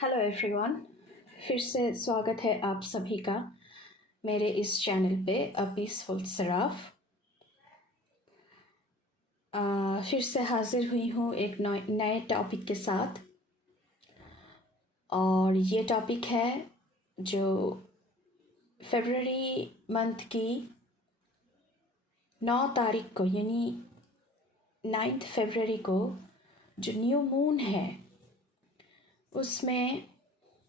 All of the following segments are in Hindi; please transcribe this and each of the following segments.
हेलो एवरीवन, फिर से स्वागत है आप सभी का मेरे इस चैनल पे अ पीसफुल सराफ। फिर से हाजिर हुई हूँ एक नए टॉपिक के साथ। और ये टॉपिक है जो फरवरी मंथ की 9 तारीख को यानी 9 फरवरी को जो न्यू मून है उसमें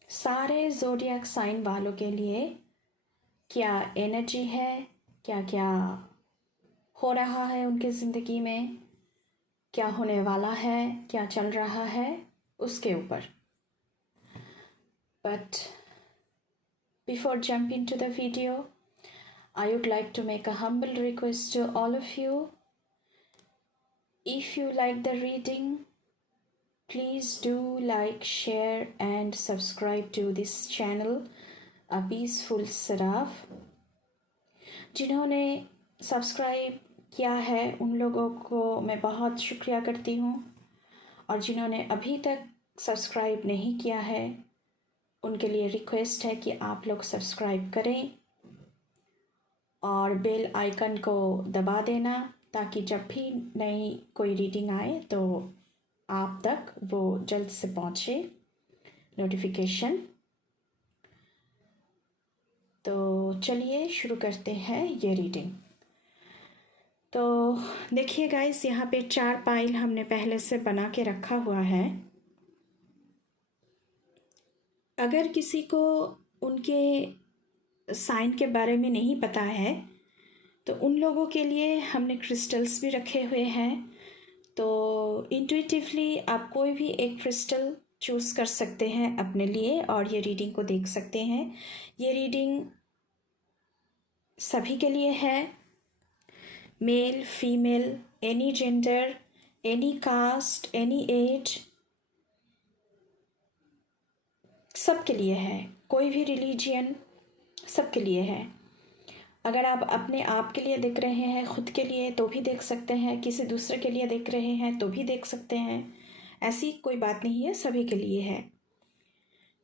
सारे ज़ोडिएक साइन वालों के लिए क्या एनर्जी है, क्या क्या हो रहा है उनकी ज़िंदगी में, क्या होने वाला है, क्या चल रहा है उसके ऊपर। But before jumping to the video, I would like to make a humble request to all of you. If you like the reading, please do like, share and subscribe to this channel, A Peaceful Saraf. जिन्होंने सब्सक्राइब किया है उन लोगों को मैं बहुत शुक्रिया करती हूँ, और जिन्होंने अभी तक सब्सक्राइब नहीं किया है उनके लिए रिक्वेस्ट है कि आप लोग सब्सक्राइब करें और बेल आइकन को दबा देना, ताकि जब भी नई कोई रीडिंग आए तो आप तक वो जल्द से पहुँचे नोटिफिकेशन। तो चलिए शुरू करते हैं ये रीडिंग। तो देखिए गाइस, यहाँ पे 4 पाइल हमने पहले से बना के रखा हुआ है। अगर किसी को उनके साइन के बारे में नहीं पता है तो उन लोगों के लिए हमने क्रिस्टल्स भी रखे हुए हैं। तो इंट्यूटिवली आप कोई भी एक क्रिस्टल चूज़ कर सकते हैं अपने लिए और ये रीडिंग को देख सकते हैं। ये रीडिंग सभी के लिए है, male female, any gender, any caste, any as, सबके लिए है। कोई भी रिलीजियन, सबके लिए है। अगर आप अपने आप के लिए देख रहे हैं, खुद के लिए, तो भी देख सकते हैं। किसी दूसरे के लिए देख रहे हैं तो भी देख सकते हैं। ऐसी कोई बात नहीं है, सभी के लिए है।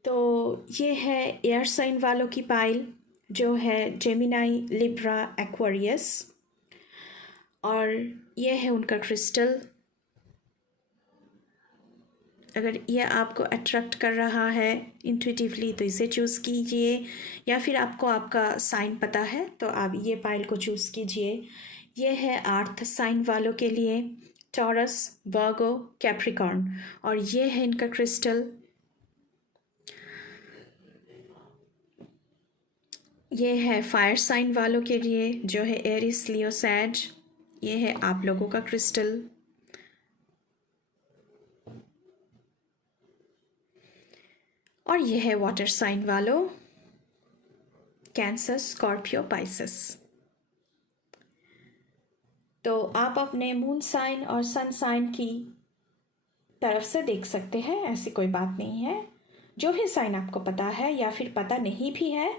तो ये है एयर साइन वालों की पाइल जो है जेमिनाई, लिब्रा, एक्वेरियस, और ये है उनका क्रिस्टल। अगर ये आपको अट्रैक्ट कर रहा है इंट्यूटिवली तो इसे चूज़ कीजिए, या फिर आपको आपका साइन पता है तो आप ये पाइल को चूज़ कीजिए। ये है अर्थ साइन वालों के लिए, टॉरस, वर्गो, कैप्रिकॉर्न, और ये है इनका क्रिस्टल। ये है फायर साइन वालों के लिए जो है एरिस, लियो, सैज। ये है आप लोगों का क्रिस्टल। और ये है वाटर साइन वालों, कैंसर, स्कॉर्पियो, पाइसेस। तो आप अपने मून साइन और सन साइन की तरफ से देख सकते हैं, ऐसी कोई बात नहीं है। जो भी साइन आपको पता है या फिर पता नहीं भी है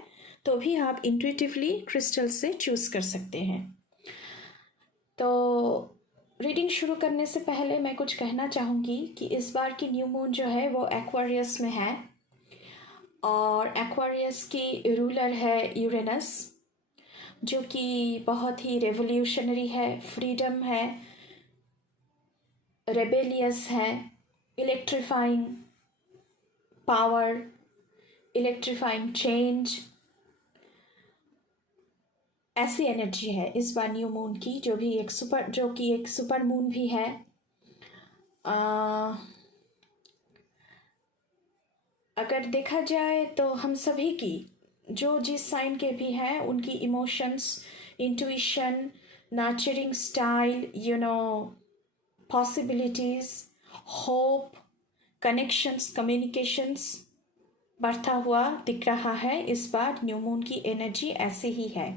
तो भी आप इंट्यूटिवली क्रिस्टल से चूज़ कर सकते हैं। तो रीडिंग शुरू करने से पहले मैं कुछ कहना चाहूँगी कि इस बार की न्यू मून जो है वो एक्वेरियस में है, और एक्वेरियस की रूलर है यूरेनस, जो कि बहुत ही रेवोल्यूशनरी है, फ्रीडम है, रेबेलियस है, इलेक्ट्रीफाइंग पावर, इलेक्ट्रीफाइंग चेंज, ऐसी एनर्जी है इस बार न्यू मून की, जो कि एक सुपर मून भी है। अगर देखा जाए तो हम सभी की, जो जिस साइन के भी हैं, उनकी emotions, intuition, nurturing style, possibilities, hope, connections, communications बढ़ता हुआ दिख रहा है। इस बार न्यू मून की एनर्जी ऐसे ही है।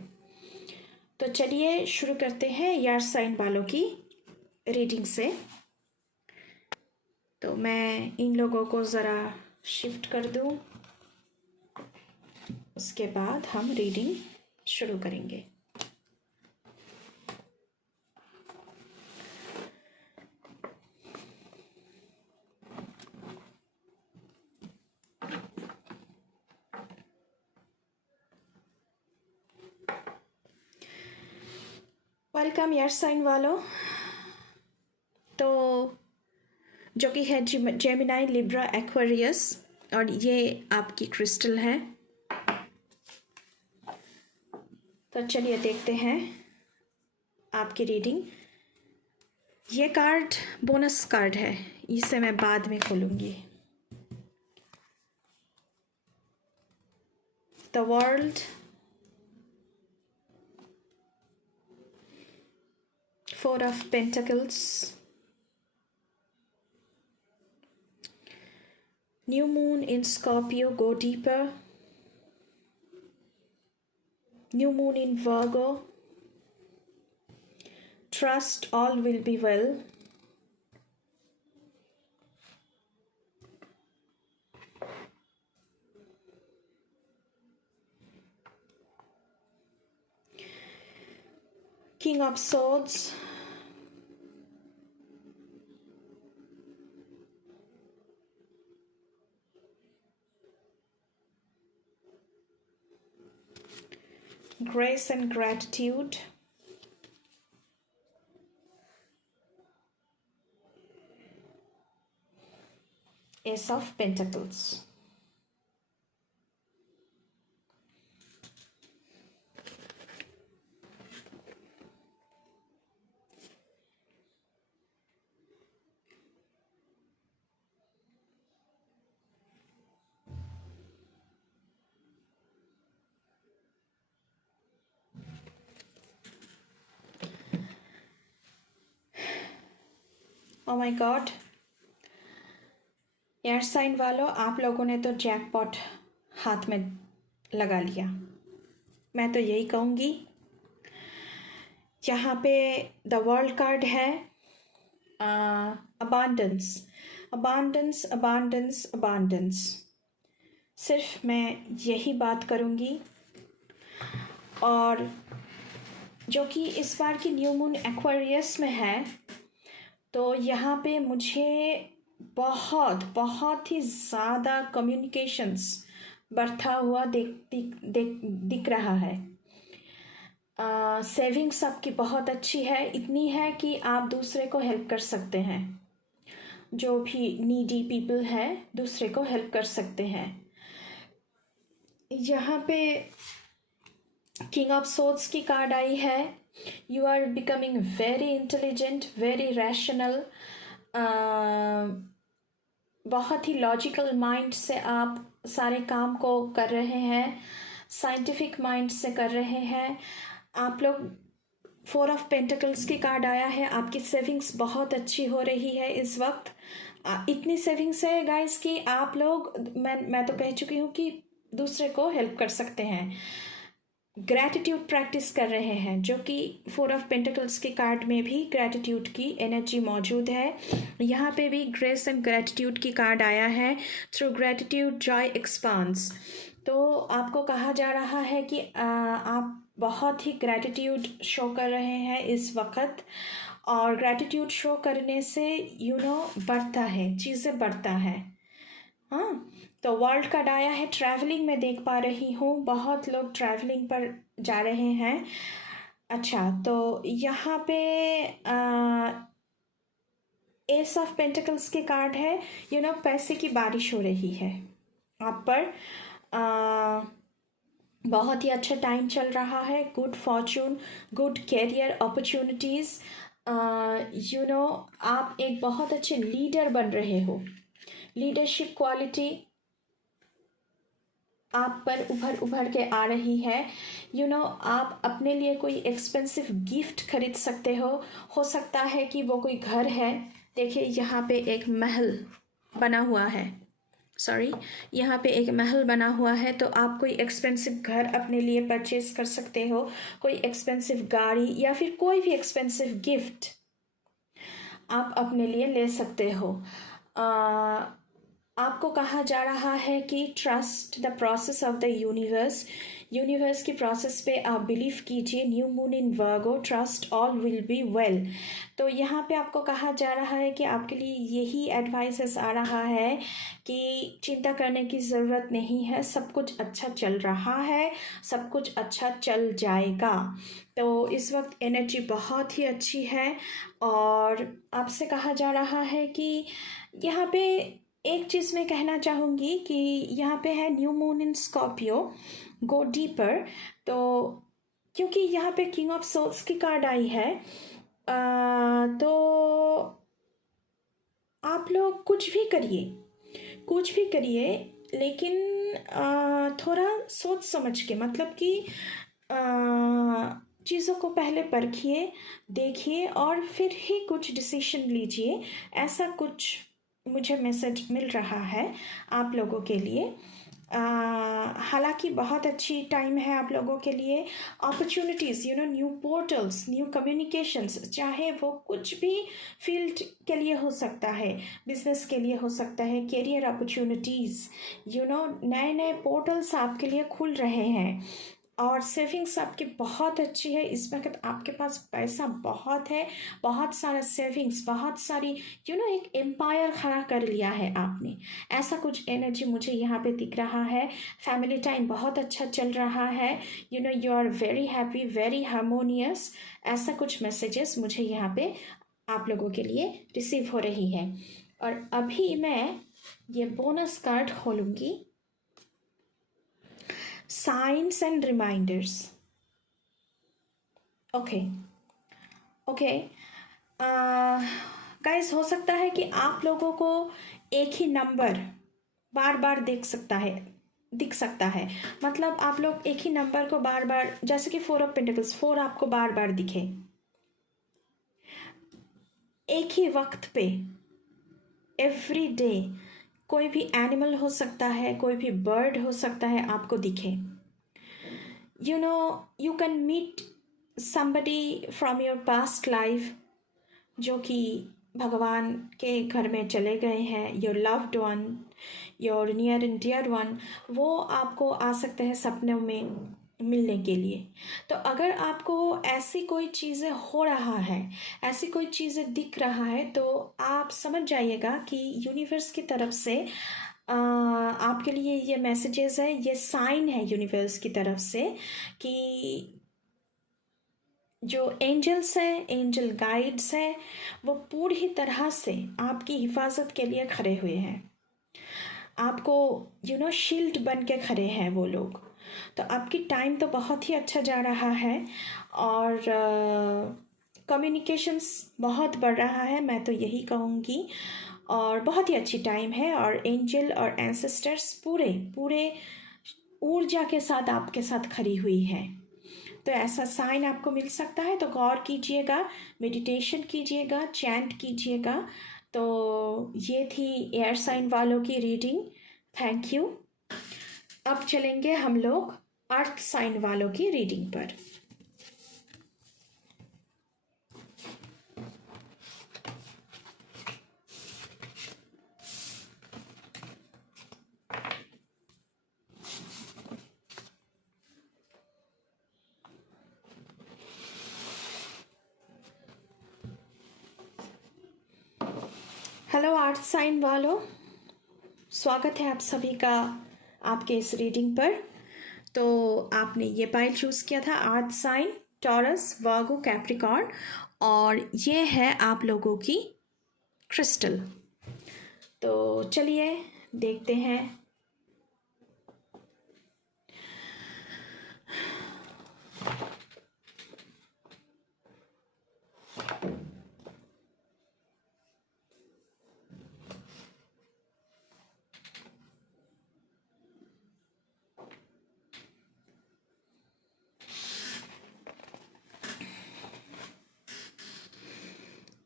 तो चलिए शुरू करते हैं एयर साइन वालों की रीडिंग से। तो मैं इन लोगों को ज़रा शिफ्ट कर दूं, उसके बाद हम रीडिंग शुरू करेंगे। वेलकम एयर साइन वालों। तो जो कि है जेमिनाई, लिब्रा, एक्वेरियस, और ये आपकी क्रिस्टल है। तो चलिए देखते हैं आपकी रीडिंग। ये कार्ड बोनस कार्ड है, इसे मैं बाद में खोलूँगी। The world, four of pentacles, new moon in Scorpio, go deeper, new moon in Virgo, trust all will be well, King of Swords, Grace and Gratitude, Ace of Pentacles. Oh my God, air sign वालों, आप लोगों ने तो जैकपॉट हाथ में लगा लिया। मैं तो यही कहूँगी। यहाँ पे द वर्ल्ड कार्ड है, अबांडेंस, अबांडेंस, अबांडेंस, अबांडेंस। सिर्फ मैं यही बात करूँगी। और जो कि इस बार की न्यू मून एक्वेरियस में है, तो यहाँ पे मुझे बहुत ही ज़्यादा कम्युनिकेशंस बढ़ता हुआ दिख रहा है। सेविंग्स आपकी बहुत अच्छी है, इतनी है कि आप दूसरे को हेल्प कर सकते हैं। जो भी नीडी पीपल है, दूसरे को हेल्प कर सकते हैं। यहाँ पे किंग ऑफ सोर्ड्स की कार्ड आई है। You are becoming very intelligent, very rational, बहुत ही लॉजिकल माइंड से आप सारे काम को कर रहे हैं, साइंटिफिक माइंड से कर रहे हैं आप लोग। फोर ऑफ पेंटिकल्स की कार्ड आया है। आपकी सेविंग्स बहुत अच्छी हो रही है इस वक्त। इतनी सेविंग्स है गाइस कि आप लोग, मैं तो कह चुकी हूँ कि दूसरे को हेल्प कर सकते हैं। ग्रैटिट्यूड प्रैक्टिस कर रहे हैं, जो कि फोर ऑफ पेंटिकल्स के कार्ड में भी ग्रैटिट्यूड की एनर्जी मौजूद है। यहाँ पे भी ग्रेस एंड ग्रैटिट्यूड की कार्ड आया है। Through gratitude Joy expands. तो आपको कहा जा रहा है कि आप बहुत ही ग्रैटिट्यूड शो कर रहे हैं इस वक्त, और ग्रैटिट्यूड शो करने से बढ़ता है, चीज़ें बढ़ता है। हाँ, तो वर्ल्ड कार्ड आया है। ट्रैवलिंग में देख पा रही हूँ, बहुत लोग ट्रैवलिंग पर जा रहे हैं। अच्छा, तो यहाँ पे एस ऑफ पेंटिकल्स के कार्ड है। पैसे की बारिश हो रही है आप पर। बहुत ही अच्छा टाइम चल रहा है। Good fortune, good career opportunities. आप एक बहुत अच्छे लीडर बन रहे हो। लीडरशिप क्वालिटी आप पर उभर के आ रही है। आप अपने लिए कोई एक्सपेंसिव गिफ्ट खरीद सकते हो सकता है कि वो कोई घर है। देखिए, यहाँ पे एक महल बना हुआ है, यहाँ पे एक महल बना हुआ है। तो आप कोई एक्सपेंसिव घर अपने लिए परचेज कर सकते हो, कोई एक्सपेंसिव गाड़ी, या फिर कोई भी एक्सपेंसिव गिफ्ट आप अपने लिए ले सकते हो। आपको कहा जा रहा है कि trust the process of the universe. Universe की प्रोसेस पे आप बिलीव कीजिए। New moon in Virgo, trust all will be well. तो यहाँ पे आपको कहा जा रहा है कि आपके लिए यही एडवाइसेस आ रहा है कि चिंता करने की ज़रूरत नहीं है, सब कुछ अच्छा चल रहा है, सब कुछ अच्छा चल जाएगा। तो इस वक्त एनर्जी बहुत ही अच्छी है और आपसे कहा जा रहा है कि यहाँ पे एक चीज़ मैं कहना चाहूँगी कि यहाँ पे है न्यू मून इन स्कॉर्पियो, गो डीपर। तो क्योंकि यहाँ पे किंग ऑफ सोल्स की कार्ड आई है, तो आप लोग कुछ भी करिए, लेकिन थोड़ा सोच समझ के, मतलब कि चीज़ों को पहले परखिए, देखिए और फिर ही कुछ डिसीजन लीजिए। ऐसा कुछ मुझे मैसेज मिल रहा है आप लोगों के लिए। हालांकि बहुत अच्छी टाइम है आप लोगों के लिए। Opportunities, new portals, new communications, चाहे वो कुछ भी फील्ड के लिए हो सकता है, बिजनेस के लिए हो सकता है, करियर अपॉर्चुनिटीज़, नए नए पोर्टल्स आपके लिए खुल रहे हैं। और सेविंग्स आपकी बहुत अच्छी है इस वक्त, आपके पास पैसा बहुत है, बहुत सारा सेविंग्स, बहुत सारी एक एम्पायर खड़ा कर लिया है आपने। ऐसा कुछ एनर्जी मुझे यहाँ पे दिख रहा है। फैमिली टाइम बहुत अच्छा चल रहा है, you are very happy, very harmonious. ऐसा कुछ मैसेजेस मुझे यहाँ पे आप लोगों के लिए रिसीव हो रही है। और अभी मैं ये बोनस कार्ड खोलूँगी, signs and reminders. Okay guys, हो सकता है कि आप लोगों को एक ही नंबर बार बार दिख सकता है। मतलब आप लोग एक ही नंबर को बार बार, जैसे कि 4 ऑफ पेंटिकल्स, 4 आपको बार बार दिखे एक ही वक्त पे, एवरी डे। कोई भी एनिमल हो सकता है, कोई भी बर्ड हो सकता है आपको दिखे। You can meet somebody from your past life जो कि भगवान के घर में चले गए हैं, your loved one, your near and dear one, वो आपको आ सकते हैं सपनों में मिलने के लिए। तो अगर आपको ऐसी कोई चीज़ें हो रहा है, ऐसी कोई चीज़ें दिख रहा है, तो आप समझ जाइएगा कि यूनिवर्स की तरफ से आपके लिए ये मैसेजेस है, ये साइन है यूनिवर्स की तरफ से कि जो एंजल्स हैं, एंजल गाइड्स हैं, वो पूरी तरह से आपकी हिफाजत के लिए खड़े हुए हैं। आपको शील्ड बन के खड़े हैं वो लोग। तो आपकी टाइम तो बहुत ही अच्छा जा रहा है और कम्युनिकेशंस बहुत बढ़ रहा है, मैं तो यही कहूँगी। और बहुत ही अच्छी टाइम है और एंजल और एंसेस्टर्स पूरे ऊर्जा के साथ आपके साथ खड़ी हुई है। तो ऐसा साइन आपको मिल सकता है, तो गौर कीजिएगा, मेडिटेशन कीजिएगा, चैंट कीजिएगा। तो ये थी एयर साइन वालों की रीडिंग। Thank you. अब चलेंगे हम लोग अर्थ साइन वालों की रीडिंग पर। हेलो अर्थ साइन वालों, स्वागत है आप सभी का आपके इस रीडिंग पर। तो आपने ये पाइल चूज़ किया था, अर्थ साइन, टॉरस, वर्गो, कैप्रिकॉर्न, और ये है आप लोगों की क्रिस्टल। तो चलिए देखते हैं।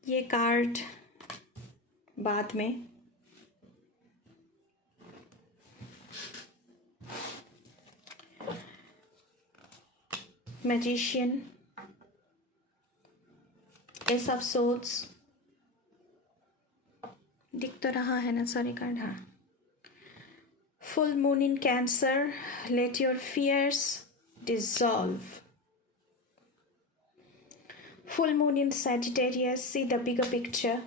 ये कार्ड बाद में, मैजिशियन, एस ऑफ सोर्ड्स दिख तो रहा है ना, सॉरी कार्ड, हाँ। full moon in Cancer, let your fears dissolve. Full moon in Sagittarius, see the bigger picture.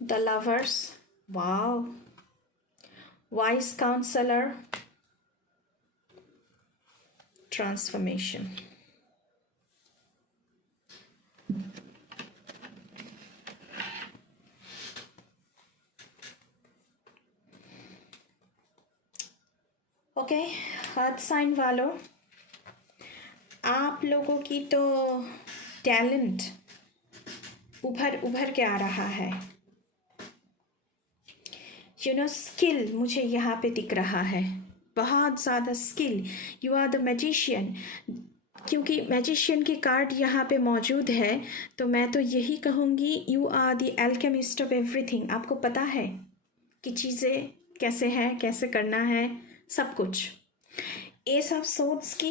The Lovers, wow. Wise Counselor, Transformation. Okay, earth sign वालों, आप लोगों की तो टैलेंट उभर के आ रहा है। स्किल मुझे यहाँ पे दिख रहा है, बहुत ज़्यादा skill. You are the magician. क्योंकि मैजिशियन की कार्ड यहाँ पे मौजूद है, तो मैं तो यही कहूँगी, you are the alchemist of everything. आपको पता है कि चीज़ें कैसे हैं, कैसे करना है, सब कुछ। एस ऑफ सोर्ड्स की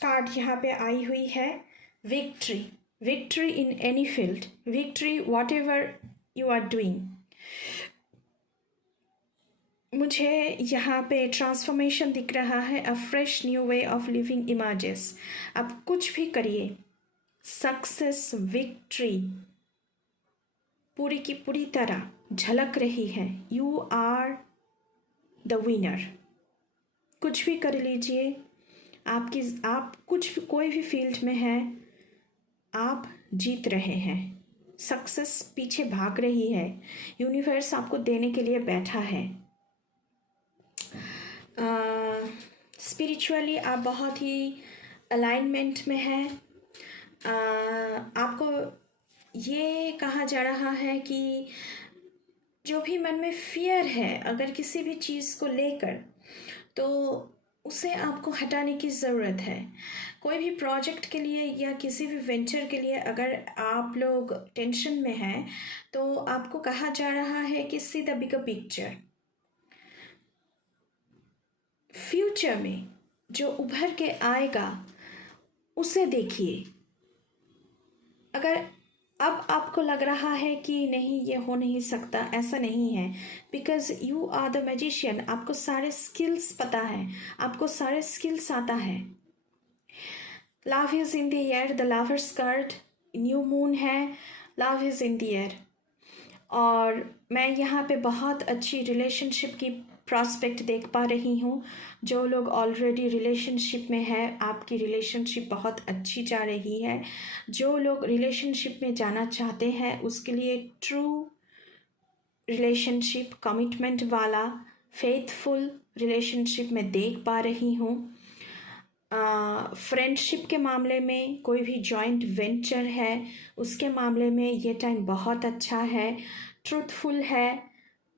कार्ड यहाँ पे आई हुई है। Victory in any field, victory whatever you are doing. मुझे यहाँ पे ट्रांसफॉर्मेशन दिख रहा है, a fresh new way of living images. अब कुछ भी करिए, सक्सेस, विक्ट्री पूरी की पूरी तरह झलक रही है। You are the winner. कुछ भी कर लीजिए, आप कुछ भी, कोई भी फील्ड में हैं, आप जीत रहे हैं। सक्सेस पीछे भाग रही है, यूनिवर्स आपको देने के लिए बैठा है। स्पिरिचुअली आप बहुत ही अलाइनमेंट में हैं। आपको ये कहा जा रहा है कि जो भी मन में फियर है अगर किसी भी चीज़ को लेकर, तो उसे आपको हटाने की ज़रूरत है। कोई भी प्रोजेक्ट के लिए या किसी भी वेंचर के लिए अगर आप लोग टेंशन में हैं, तो आपको कहा जा रहा है कि see the bigger picture. Future में जो उभर के आएगा उसे देखिए। अगर अब आपको लग रहा है कि नहीं, ये हो नहीं सकता, ऐसा नहीं है, because you are the magician. आपको सारे स्किल्स पता है, आपको सारे स्किल्स आता है। Love is in the air, the lovers card, new moon है, love is in the air. और मैं यहाँ पे बहुत अच्छी रिलेशनशिप की प्रॉस्पेक्ट देख पा रही हूँ। जो लोग ऑलरेडी रिलेशनशिप में है, आपकी रिलेशनशिप बहुत अच्छी जा रही है। जो लोग रिलेशनशिप में जाना चाहते हैं, उसके लिए ट्रू रिलेशनशिप, कमिटमेंट वाला, फेथफुल रिलेशनशिप में देख पा रही हूँ। फ्रेंडशिप के मामले में कोई भी जॉइंट वेंचर है, उसके मामले में ये टाइम बहुत अच्छा है। ट्रूथफुल है,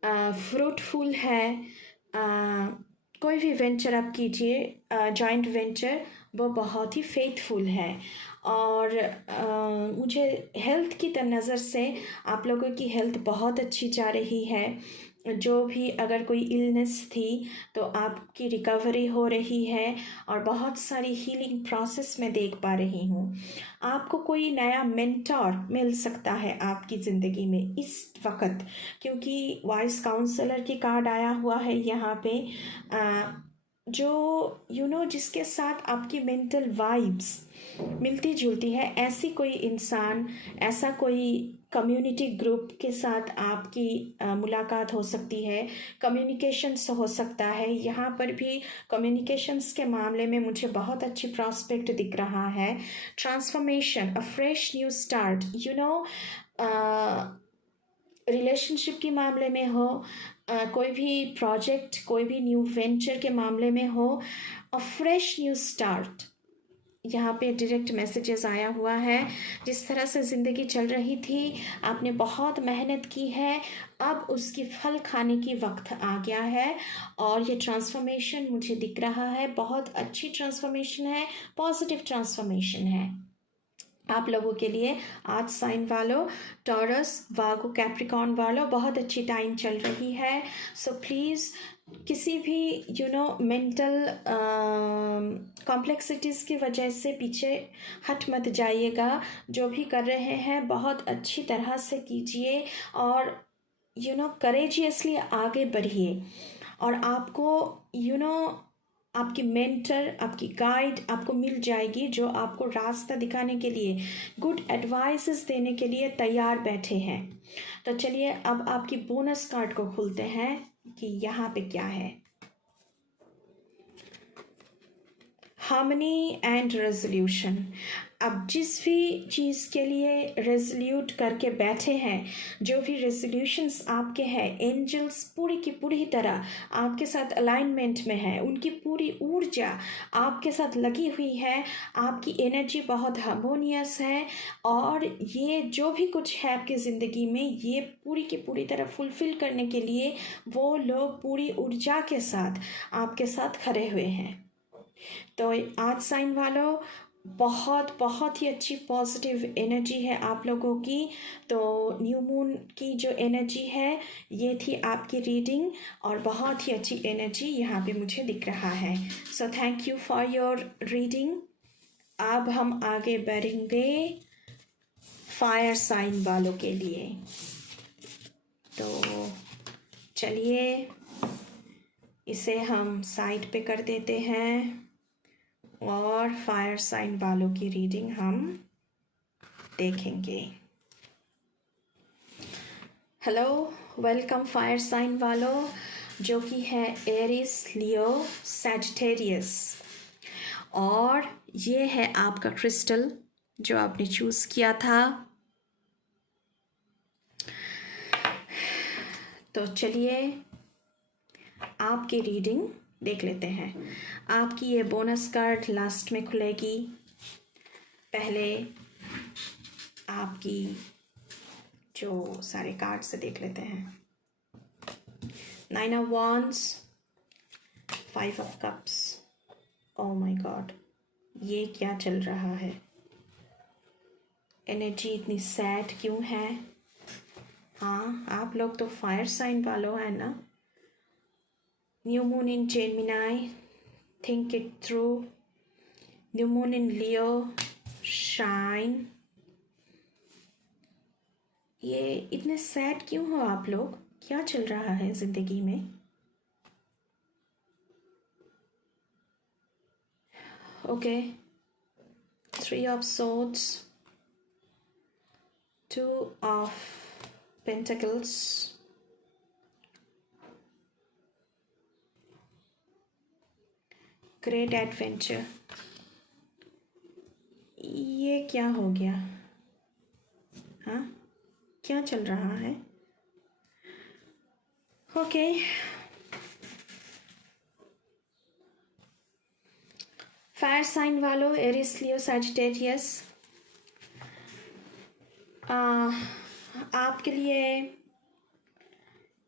फ्रूटफुल है। कोई भी वेंचर आप कीजिए, जॉइंट वेंचर, वो बहुत ही फेथफुल है। और मुझे हेल्थ की नज़र से आप लोगों की हेल्थ बहुत अच्छी जा रही है। जो भी अगर कोई इलनेस थी तो आपकी रिकवरी हो रही है, और बहुत सारी हीलिंग प्रोसेस में देख पा रही हूँ। आपको कोई नया मेंटोर मिल सकता है आपकी ज़िंदगी में इस वक्त, क्योंकि वाइस काउंसलर की कार्ड आया हुआ है यहाँ पे। जो जिसके साथ आपकी मेंटल वाइब्स मिलती जुलती है, ऐसी कोई इंसान, ऐसा कोई कम्युनिटी ग्रुप के साथ आपकी मुलाकात हो सकती है। कम्युनिकेशंस हो सकता है। यहाँ पर भी कम्युनिकेशंस के मामले में मुझे बहुत अच्छी प्रॉस्पेक्ट दिख रहा है। ट्रांसफॉर्मेशन, अ फ्रेश न्यू स्टार्ट, रिलेशनशिप के मामले में हो, कोई भी प्रोजेक्ट, कोई भी न्यू वेंचर के मामले में हो, अ फ्रेश न्यू स्टार्ट। यहाँ पे डायरेक्ट मैसेजेस आया हुआ है। जिस तरह से ज़िंदगी चल रही थी, आपने बहुत मेहनत की है, अब उसकी फल खाने की वक्त आ गया है। और ये ट्रांसफॉर्मेशन मुझे दिख रहा है, बहुत अच्छी ट्रांसफॉर्मेशन है, पॉजिटिव ट्रांसफॉर्मेशन है। आप लोगों के लिए आज साइन वालों, टॉरस, वागो, कैप्रिकॉर्न वालों, बहुत अच्छी टाइम चल रही है। सो प्लीज़ किसी भी मेंटल कॉम्प्लेक्सिटीज़ की वजह से पीछे हट मत जाइएगा। जो भी कर रहे हैं बहुत अच्छी तरह से कीजिए और करेजियसली आगे बढ़िए। और आपको आपकी मेंटर, आपकी गाइड आपको मिल जाएगी, जो आपको रास्ता दिखाने के लिए, गुड एडवाइसेस देने के लिए तैयार बैठे हैं। तो चलिए अब आपकी बोनस कार्ड को खोलते हैं कि यहाँ पे क्या है। Harmony and resolution. अब जिस भी चीज़ के लिए रेजोल्यूट करके बैठे हैं, जो भी रेजोल्यूशंस आपके हैं, एंजल्स पूरी की पूरी तरह आपके साथ अलाइनमेंट में है। उनकी पूरी ऊर्जा आपके साथ लगी हुई है। आपकी एनर्जी बहुत हार्मोनियस है और ये जो भी कुछ है आपकी ज़िंदगी में, ये पूरी की पूरी तरह फुलफ़िल करने के लिए वो लोग पूरी ऊर्जा के साथ आपके साथ खड़े हुए हैं। तो आज साइन वालों बहुत बहुत ही अच्छी पॉजिटिव एनर्जी है आप लोगों की। तो न्यू मून की जो एनर्जी है, ये थी आपकी रीडिंग और बहुत ही अच्छी एनर्जी यहाँ पे मुझे दिख रहा है। So thank you for your reading. अब हम आगे बढ़ेंगे फायर साइन वालों के लिए। तो चलिए इसे हम साइड पे कर देते हैं और फायर साइन वालों की रीडिंग हम देखेंगे। हेलो, वेलकम फायर साइन वालों, जो कि है एरिस, लियो, सैजिटेरियस। और ये है आपका क्रिस्टल जो आपने चूज़ किया था। तो चलिए आपकी रीडिंग देख लेते हैं। आपकी ये बोनस कार्ड लास्ट में खुलेगी। पहले आपकी जो सारे कार्ड से देख लेते हैं। 9 of wands, 5 of cups. Oh my God, ये क्या चल रहा है? एनर्जी इतनी सैड क्यों है? हाँ, आप लोग तो फायर साइन वालों हैं ना। New moon in Gemini, think it through. New moon in Leo, shine. ये इतने सैड क्यों हो आप लोग? क्या चल रहा है जिंदगी में? Okay, 3 of swords, 2 of pentacles, great adventure. ये क्या हो गया? हाँ, क्या चल रहा है? ओके, फायर साइन वालों, एरिस, लियो, सैजिटेरियस, आपके लिए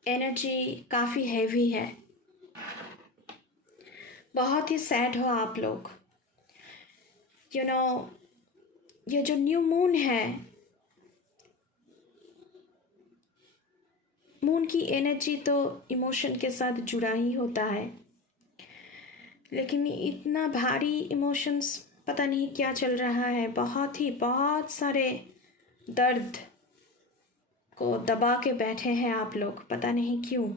एनर्जी काफ़ी हैवी है। बहुत ही सैड हो आप लोग। ये जो न्यू मून है, मून की एनर्जी तो इमोशन के साथ जुड़ा ही होता है, लेकिन इतना भारी इमोशंस, पता नहीं क्या चल रहा है। बहुत सारे दर्द को दबा के बैठे हैं आप लोग, पता नहीं क्यों।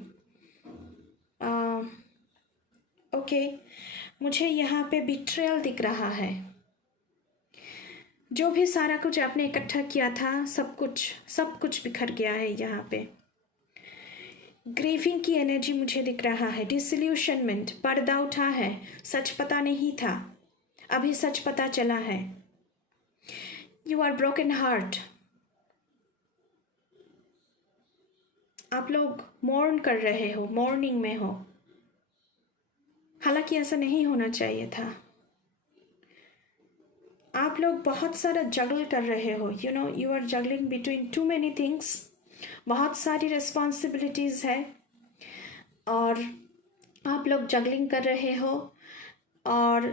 ओके, मुझे यहाँ पे बिट्रेयल दिख रहा है। जो भी सारा कुछ आपने इकट्ठा किया था, सब कुछ बिखर गया है यहाँ पे। ग्रीविंग की एनर्जी मुझे दिख रहा है। डिसल्यूशनमेंट, पर्दा उठा है, सच पता नहीं था, अभी सच पता चला है। You are broken heart. आप लोग मॉर्न कर रहे हो, मॉर्निंग में हो, हालांकि ऐसा नहीं होना चाहिए था। आप लोग बहुत सारा जगल कर रहे हो। You are juggling between too many things. बहुत सारी रिस्पॉन्सिबिलिटीज़ है और आप लोग जगलिंग कर रहे हो। और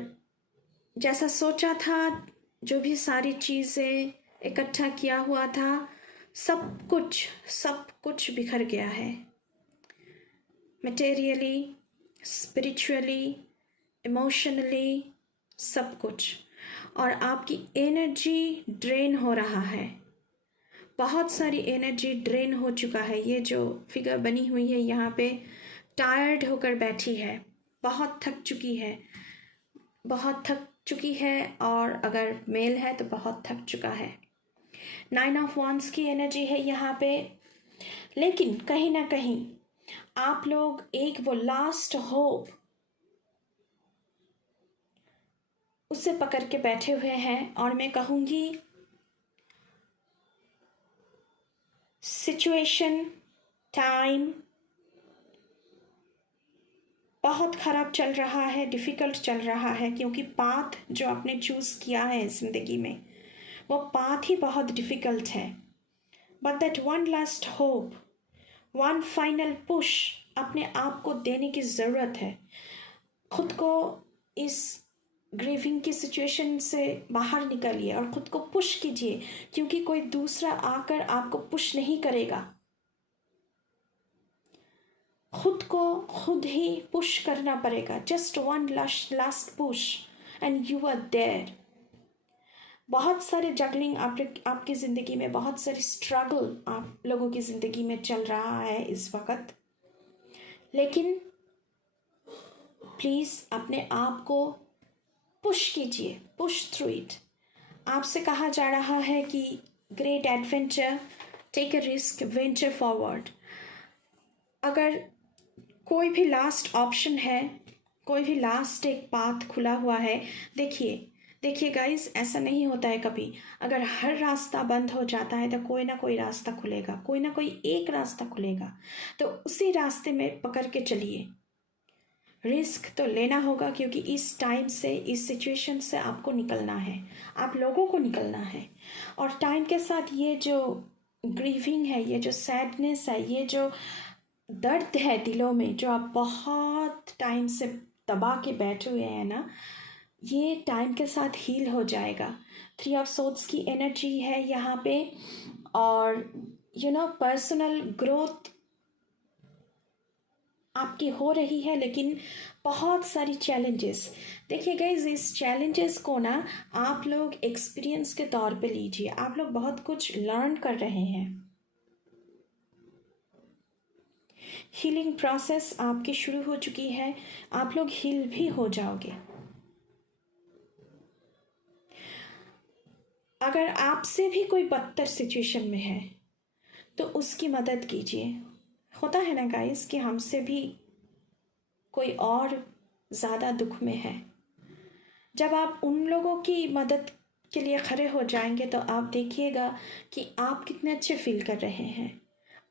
जैसा सोचा था जो भी सारी चीज़ें इकट्ठा किया हुआ था, सब कुछ बिखर गया है, मटेरियली, स्पिरिचुअली, इमोशनली, सब कुछ। और आपकी एनर्जी ड्रेन हो रहा है, बहुत सारी एनर्जी ड्रेन हो चुका है। ये जो फिगर बनी हुई है यहाँ पे टायर्ड होकर बैठी है, बहुत थक चुकी है, बहुत थक चुकी है, और अगर मेल है तो बहुत थक चुका है। 9 ऑफ वांड्स की एनर्जी है यहाँ पे। लेकिन कहीं ना कहीं आप लोग एक वो लास्ट होप उससे पकड़ के बैठे हुए हैं। और मैं कहूँगी सिचुएशन, टाइम बहुत ख़राब चल रहा है, डिफ़िकल्ट चल रहा है, क्योंकि पाथ जो आपने चूज़ किया है ज़िंदगी में वो पाथ ही बहुत डिफ़िकल्ट है। But that one last hope, one final push अपने आप को देने की ज़रूरत है। खुद को इस ग्रीविंग की सिचुएशन से बाहर निकालिए और ख़ुद को पुश कीजिए, क्योंकि कोई दूसरा आकर आपको पुश नहीं करेगा। खुद को खुद ही पुश करना पड़ेगा। Just one last push and you are there. बहुत सारे जगलिंग आपकी ज़िंदगी में, बहुत सारी स्ट्रगल आप लोगों की ज़िंदगी में चल रहा है इस वक्त। लेकिन प्लीज़ अपने आप को पुश कीजिए, पुश थ्रू इट। आपसे कहा जा रहा है कि great adventure, take a risk, venture forward. अगर कोई भी लास्ट ऑप्शन है, कोई भी लास्ट एक पाथ खुला हुआ है, देखिए गाइस, ऐसा नहीं होता है कभी। अगर हर रास्ता बंद हो जाता है तो कोई ना कोई रास्ता खुलेगा, कोई ना कोई एक रास्ता खुलेगा। तो उसी रास्ते में पकड़ के चलिए। रिस्क तो लेना होगा, क्योंकि इस टाइम से, इस सिचुएशन से आपको निकलना है, आप लोगों को निकलना है। और टाइम के साथ ये जो ग्रीविंग है, ये जो सैडनेस है, ये जो दर्द है दिलों में, जो आप बहुत टाइम से दबा के बैठे हुए हैं ना, ये टाइम के साथ हील हो जाएगा। 3 ऑफ सोर्ड्स की एनर्जी है यहाँ पे। और पर्सनल ग्रोथ आपकी हो रही है, लेकिन बहुत सारी चैलेंजेस। देखिए गाइस, इस चैलेंजेस को ना आप लोग एक्सपीरियंस के तौर पे लीजिए। आप लोग बहुत कुछ लर्न कर रहे हैं। हीलिंग प्रोसेस आपकी शुरू हो चुकी है, आप लोग हील भी हो जाओगे। अगर आपसे भी कोई बदतर सिचुएशन में है तो उसकी मदद कीजिए। होता है ना गाइस कि हमसे भी कोई और ज़्यादा दुख में है। जब आप उन लोगों की मदद के लिए खड़े हो जाएंगे तो आप देखिएगा कि आप कितने अच्छे फील कर रहे हैं,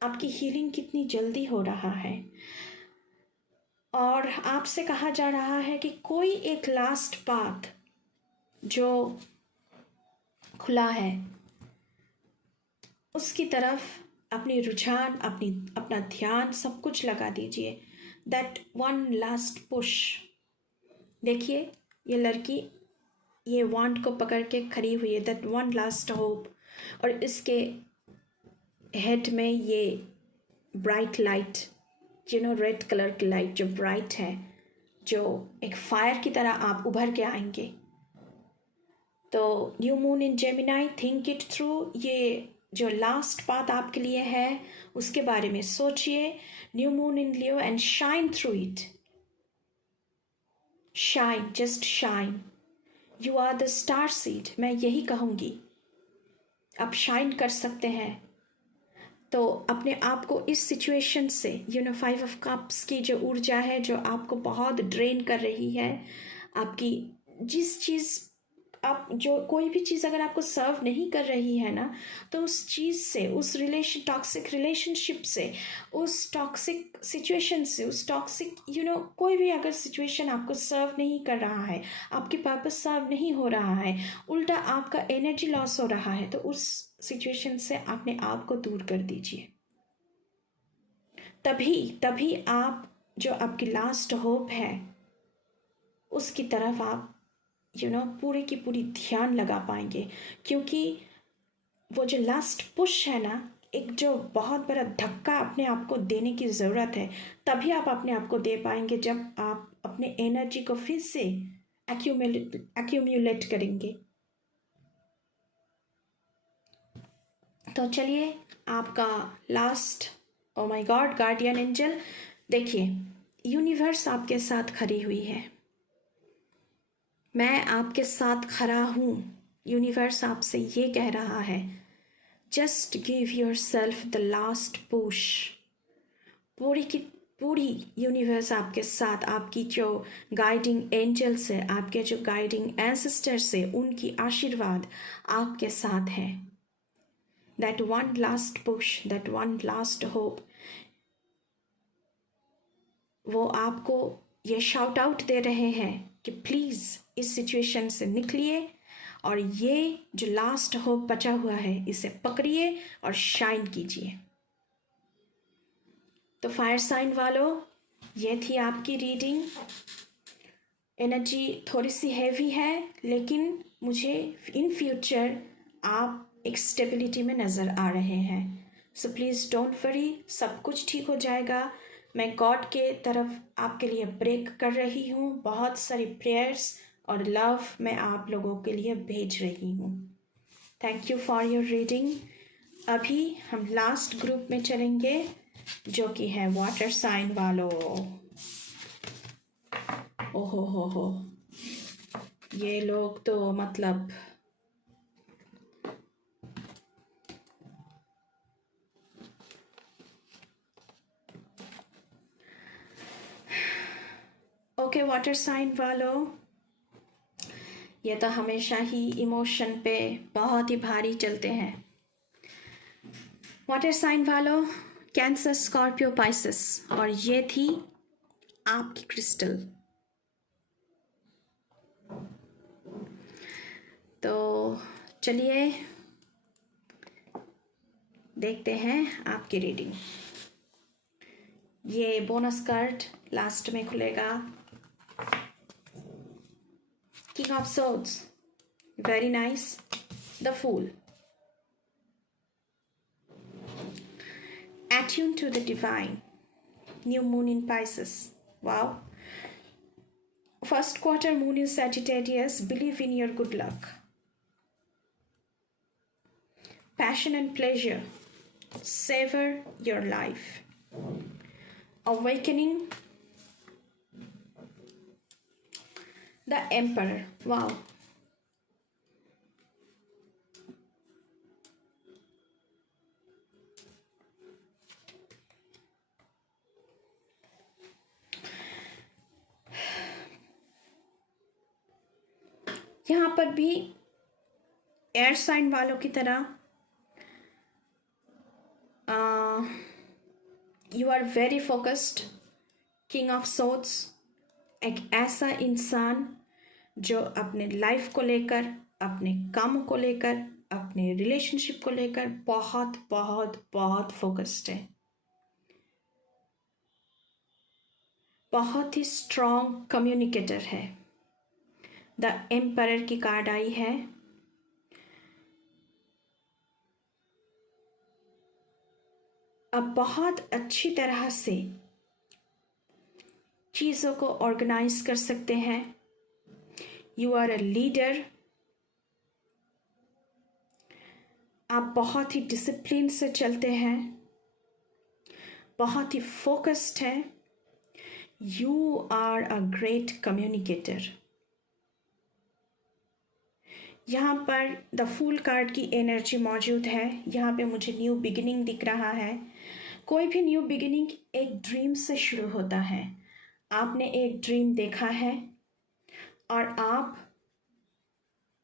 आपकी हीलिंग कितनी जल्दी हो रहा है। और आपसे कहा जा रहा है कि कोई एक लास्ट पाथ जो खुला है उसकी तरफ अपनी रुझान, अपना ध्यान, सब कुछ लगा दीजिए। That one last push. देखिए, ये लड़की ये वांड को पकड़ के खड़ी हुई है, दैट वन लास्ट होप। और इसके हेड में ये ब्राइट लाइट, रेड कलर की लाइट जो ब्राइट है, जो एक फायर की तरह आप उभर के आएंगे। तो new moon in Gemini, think it through. ये जो लास्ट पाथ आपके लिए है उसके बारे में सोचिए। New moon in Leo and shine through it. Shine, just shine. You are the star seed, मैं यही कहूँगी। आप शाइन कर सकते हैं। तो अपने आप को इस सिचुएशन से, 5 ऑफ कप्स की जो ऊर्जा है जो आपको बहुत ड्रेन कर रही है, आपकी जिस चीज़ आप, जो कोई भी चीज़ अगर आपको सर्व नहीं कर रही है ना, तो उस चीज़ से, उस टॉक्सिक रिलेशनशिप से, उस टॉक्सिक सिचुएशन से, उस टॉक्सिक कोई भी अगर सिचुएशन आपको सर्व नहीं कर रहा है, आपकी पर्पस सर्व नहीं हो रहा है, उल्टा आपका एनर्जी लॉस हो रहा है, तो उस सिचुएशन से अपने आप को दूर कर दीजिए। तभी आप जो आपकी लास्ट होप है उसकी तरफ आप पूरे की पूरी ध्यान लगा पाएंगे, क्योंकि वो जो लास्ट पुश है ना, एक जो बहुत बड़ा धक्का अपने आप को देने की ज़रूरत है, तभी आप अपने आप को दे पाएंगे जब आप अपने एनर्जी को फिर से एक्यूमुलेट करेंगे। तो चलिए, आपका last, oh my God, guardian angel, देखिए, यूनिवर्स आपके साथ खड़ी हुई है। मैं आपके साथ खड़ा हूँ। यूनिवर्स आपसे ये कह रहा है, just give your self the last push. पूरी की पूरी यूनिवर्स आपके साथ, आपकी जो गाइडिंग एंजल्स है, आपके जो गाइडिंग एंसेस्टर्स है, उनकी आशीर्वाद आपके साथ है। That one last push, that one last hope, वो आपको ये शाउट आउट दे रहे हैं कि प्लीज़ इस सिचुएशन से निकलिए और ये जो लास्ट होप बचा हुआ है इसे पकड़िए और शाइन कीजिए। तो फायर साइन वालों, ये थी आपकी रीडिंग। एनर्जी थोड़ी सी हैवी है, लेकिन मुझे इन फ्यूचर आप एक स्टेबिलिटी में नज़र आ रहे हैं। सो प्लीज़ डोंट वरी, सब कुछ ठीक हो जाएगा। मैं गॉड के तरफ आपके लिए ब्रेक कर रही हूँ। बहुत सारी प्रेयर्स और लव मैं आप लोगों के लिए भेज रही हूँ। Thank you for your reading. अभी हम लास्ट ग्रुप में चलेंगे, जो कि है वाटर साइन वालों। ओहो हो, ये लोग तो मतलब ओके, वाटर साइन वालों, ये तो हमेशा ही इमोशन पे बहुत ही भारी चलते हैं। वाटर साइन वालों, कैंसर, स्कॉर्पियो, पाइसेस, और ये थी आपकी क्रिस्टल। तो चलिए देखते हैं आपकी रीडिंग। ये बोनस कार्ड लास्ट में खुलेगा। King of swords, very nice. The fool, attune to the divine, new moon in Pisces. Wow. First quarter moon in Sagittarius, believe in your good luck. Passion and pleasure, savor your life. Awakening, the Emperor. Wow. यहाँ पर भी एयर साइन वालों की तरह you are very focused. King of swords, एक ऐसा इंसान जो अपने लाइफ को लेकर, अपने काम को लेकर, अपने रिलेशनशिप को लेकर बहुत बहुत बहुत फोकस्ड है। बहुत ही स्ट्रॉन्ग कम्युनिकेटर है। द एम्परर की कार्ड आई है। अब बहुत अच्छी तरह से चीज़ों को ऑर्गेनाइज कर सकते हैं। You are a leader. आप बहुत ही डिसिप्लिन से चलते हैं, बहुत ही फोकस्ड हैं। You are a great communicator. यहाँ पर द फूल कार्ड की एनर्जी मौजूद है। यहाँ पे मुझे न्यू बिगिनिंग दिख रहा है। कोई भी न्यू बिगिनिंग एक ड्रीम से शुरू होता है। आपने एक ड्रीम देखा है और आप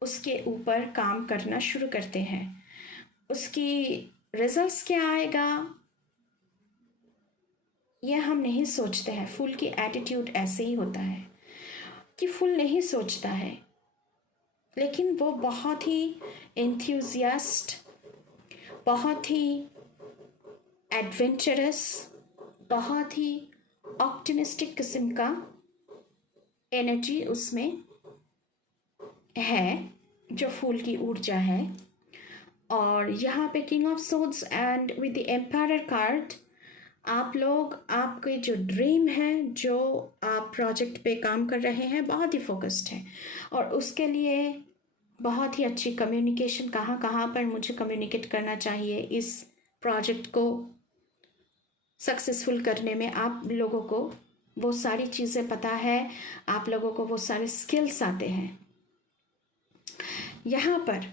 उसके ऊपर काम करना शुरू करते हैं। उसकी रिजल्ट्स क्या आएगा ये हम नहीं सोचते हैं। फूल की एटीट्यूड ऐसे ही होता है कि फूल नहीं सोचता है, लेकिन वो बहुत ही एंथुजियास्ट, बहुत ही एडवेंचरस, बहुत ही ऑप्टिमिस्टिक किस्म का एनर्जी उसमें है, जो फूल की ऊर्जा है। और यहाँ पे king of swords and with the empire card, आप लोग, आपके जो ड्रीम है, जो आप प्रोजेक्ट पे काम कर रहे हैं, बहुत ही फोकस्ड है और उसके लिए बहुत ही अच्छी कम्युनिकेशन, कहाँ कहाँ पर मुझे कम्युनिकेट करना चाहिए, इस प्रोजेक्ट को सक्सेसफुल करने में आप लोगों को वो सारी चीज़ें पता है, आप लोगों को वो सारे स्किल्स आते हैं। यहाँ पर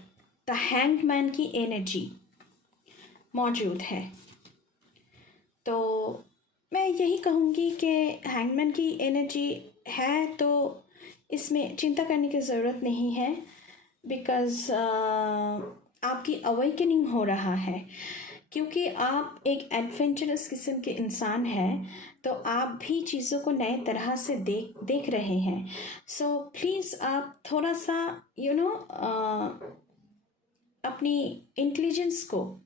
द हैंगमैन की एनर्जी मौजूद है, तो मैं यही कहूँगी कि हैंगमैन की एनर्जी है तो इसमें चिंता करने की ज़रूरत नहीं है, बिकॉज़ आपकी अवेकनिंग हो रहा है, क्योंकि आप एक एडवेंचरस किस्म के इंसान हैं, तो आप भी चीज़ों को नए तरह से देख रहे हैं। सो प्लीज़ आप थोड़ा सा अपनी इंटेलिजेंस को,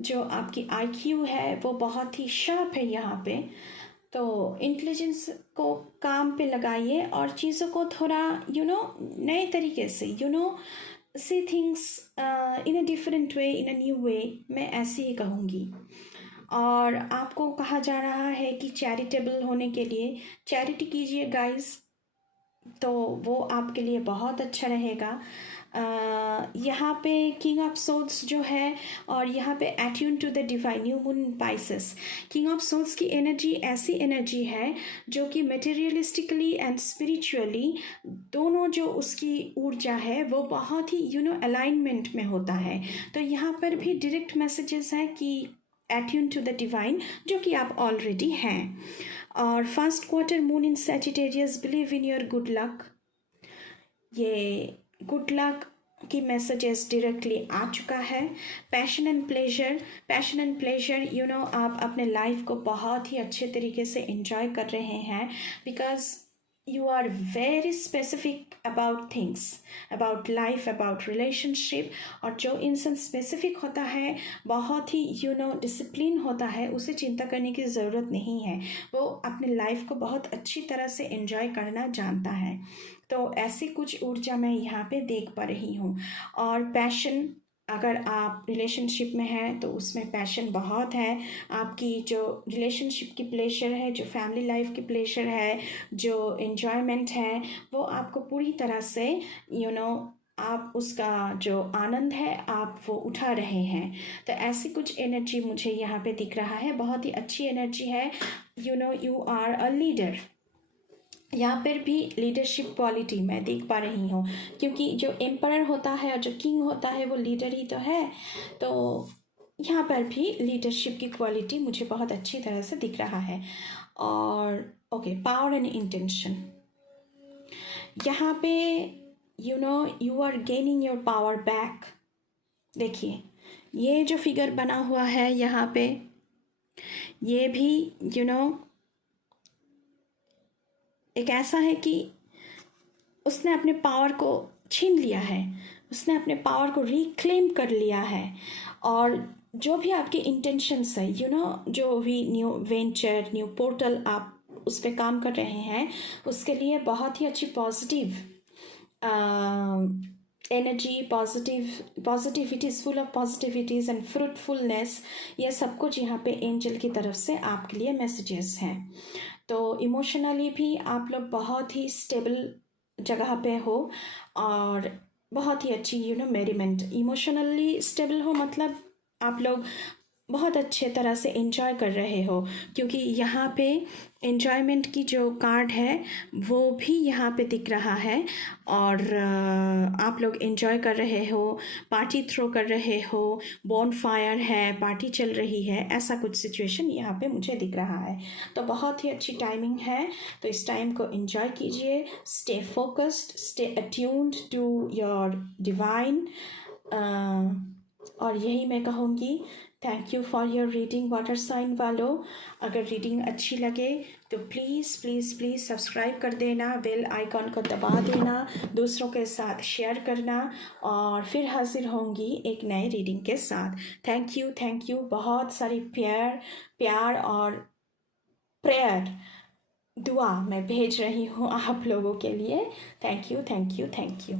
जो आपकी आईक्यू है वो बहुत ही शार्प है यहाँ पे, तो इंटेलिजेंस को काम पे लगाइए और चीज़ों को थोड़ा नए तरीके से see things in a different way, in a new way, मैं ऐसे ही कहूँगी। और आपको कहा जा रहा है कि चैरिटेबल होने के लिए चैरिटी कीजिए गाइस, तो वो आपके लिए बहुत अच्छा रहेगा। यहाँ पे किंग ऑफ सोल्स जो है, और यहाँ पे attune to the divine, new moon Pisces. King of souls की एनर्जी ऐसी एनर्जी है जो कि मटेरियलिस्टिकली एंड स्पिरिचुअली दोनों, जो उसकी ऊर्जा है वो बहुत ही अलाइनमेंट में होता है। तो यहाँ पर भी डायरेक्ट मैसेजेस हैं कि एट्यून टू द डिवाइन, जो कि आप ऑलरेडी हैं। और first quarter moon in Sagittarius, believe in your good luck, ये गुड लक की मैसेजेस डायरेक्टली आ चुका है। पैशन एंड प्लेजर, आप अपने लाइफ को बहुत ही अच्छे तरीके से एंजॉय कर रहे हैं, because you are very specific about things, about life, about relationship। और जो इंसान स्पेसिफिक होता है, बहुत ही डिसिप्लिन होता है, उसे चिंता करने की ज़रूरत नहीं है, वो अपने लाइफ को बहुत अच्छी तरह से एंजॉय करना जानता है। तो ऐसी कुछ ऊर्जा मैं यहाँ पे देख पा रही हूँ। और पैशन, अगर आप रिलेशनशिप में हैं तो उसमें पैशन बहुत है। आपकी जो रिलेशनशिप की प्लेजर है, जो फैमिली लाइफ की प्लेजर है, जो एन्जॉयमेंट है, वो आपको पूरी तरह से आप उसका जो आनंद है आप वो उठा रहे हैं। तो ऐसी कुछ एनर्जी मुझे यहाँ पे दिख रहा है, बहुत ही अच्छी एनर्जी है। यू आर अ लीडर, यहाँ पर भी लीडरशिप क्वालिटी मैं देख पा रही हूँ, क्योंकि जो एम्परर होता है और जो किंग होता है वो लीडर ही तो है। तो यहाँ पर भी लीडरशिप की क्वालिटी मुझे बहुत अच्छी तरह से दिख रहा है। और ओके, पावर एंड इंटेंशन, यहाँ पे you are gaining your power back. देखिए, ये जो फिगर बना हुआ है यहाँ पे, ये भी एक ऐसा है कि उसने अपने पावर को छीन लिया है, उसने अपने पावर को रिक्लेम कर लिया है। और जो भी आपकी इंटेंशंस है, जो भी न्यू वेंचर, न्यू पोर्टल आप उस पर काम कर रहे हैं, उसके लिए बहुत ही अच्छी positive energy, positivities, full of positivities and fruitfulness, ये सब कुछ यहाँ पे एंजल की तरफ से आपके लिए मैसेजेस हैं। तो इमोशनली भी आप लोग बहुत ही स्टेबल जगह पे हो और बहुत ही अच्छी मेरीमेंट। इमोशनली स्टेबल हो मतलब आप लोग बहुत अच्छे तरह से एंजॉय कर रहे हो, क्योंकि यहाँ पे एंजॉयमेंट की जो कार्ड है वो भी यहाँ पे दिख रहा है। और आप लोग एंजॉय कर रहे हो, पार्टी थ्रो कर रहे हो, बॉन फायर है, पार्टी चल रही है, ऐसा कुछ सिचुएशन यहाँ पे मुझे दिख रहा है। तो बहुत ही अच्छी टाइमिंग है, तो इस टाइम को एंजॉय कीजिए। Stay focused, stay attuned to your divine. और यही मैं कहूँगी, thank you for your reading water sign वालों। अगर रीडिंग अच्छी लगे तो प्लीज़ प्लीज़ प्लीज़ सब्सक्राइब कर देना, बेल आइकॉन को दबा देना, दूसरों के साथ शेयर करना, और फिर हाजिर होंगी एक नए रीडिंग के साथ। थैंक यू, बहुत सारी प्यार और प्रेयर, दुआ मैं भेज रही हूँ आप लोगों के लिए। Thank you.